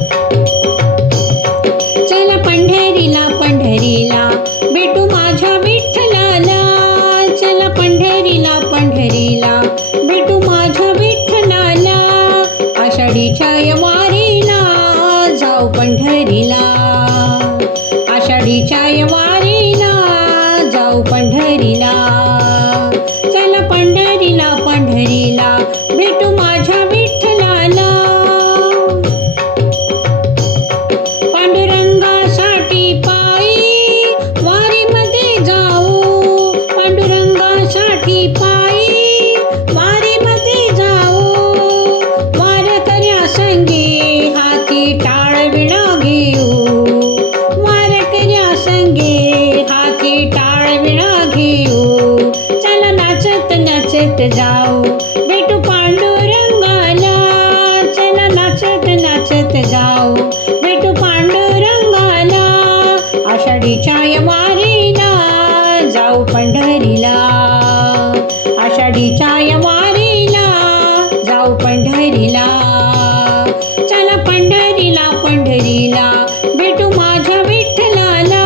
चला पंढरीला पंढरीला भेटू माझ्या विठ्ठलाला. चला पंढरीला पंढरीला भेटू माझ्या विठ्ठलाला. आषाढीच्या वारीला जाऊ पंढरीला. आषाढीच्या वारीला जाऊ पंढरीला. चला पंढरीला पंढरीला भेटू माझ्या विठ्ठलाला. पांडुरंगासाठी पायी वारीमध्ये जाऊ. पांडुरंगासाठी पायी वारीमध्ये जाऊ. वारकऱ्या संगे हाती टाळविणा घेऊ. वारकऱ्या संगे हाती टाळविणा घेऊ. चला नाचत नाचत जाऊ भेटू पांडुरंगाला. चला नाचत नाचत जाऊ भेटू पांडुरंगाला. आषाढीच्या वारीला जाऊ पंढरीला. आषाढीच्या वारीला जाऊ पंढरीला. चला पंढरीला पंढरीला भेटू माझ्या विठ्ठलाला.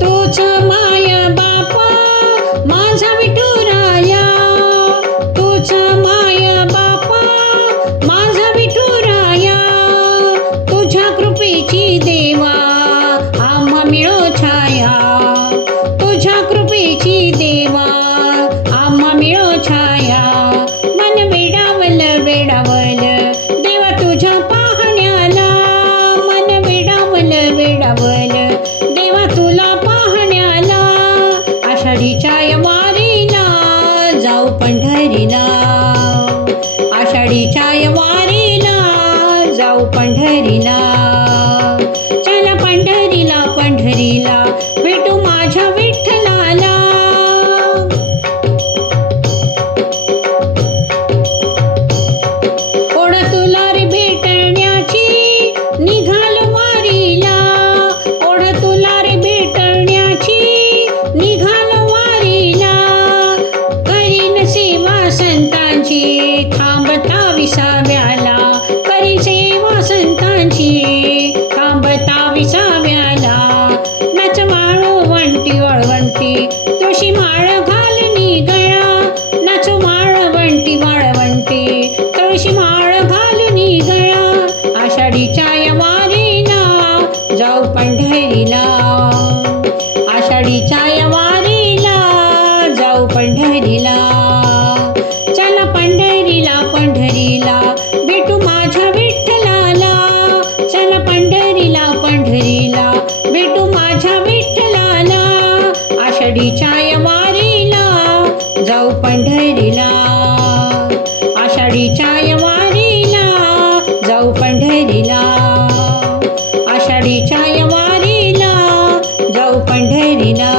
तोच माय बापा माझा विठुराया. तोच माय बापा माझा विठुराया. तुझ्या कृपेची देवा आम्हा मिळो छाया. तुझ्या कृपेची देवा आम्हा मिळो छाया. मन वेडावल वेडावल देवा तुझ्या पाहण्याला. मन वेडावल वेडावल देवा तुला पाहण्याला. आषाढीच्या वारीला जाऊ पंढरीला. आषाढीच्या वारीला जाऊ पंढरीला. चला पंढरीला पंढरीला भेटू माझ्या विठ्ठलाला. ओढ तुला रे भेटण्याची निघालो वारीला. ओढ तुला रे भेटण्याची निघालो वारीला. करीन सेवा संतांची थांबता विसाव्याला. करी सेवा संतांची थांबता विसाव्याला. नाच वाळवंटी वाळवंटी तुळशी माळ घालनी गळा. नाच वाळवंटी वाळवंटी तुळशी माळ घालनी गळा. आषाढीच्या वारीला जाऊ पंढरीला. आषाढीच्या वारीला जाऊ पंढरीला. चला पंढरीला पंढरीला भेटू माझ्या विठ्ठलाला. चला पंढरीला पंढरीला भेटू माझ्या विठ्ठलाला. आषाढीच्या वारीला जाऊ पंढरीला. आषाढीच्या वारीला जाऊ पंढरीला. आषाढीच्या वारीला जाऊ पंढरीला.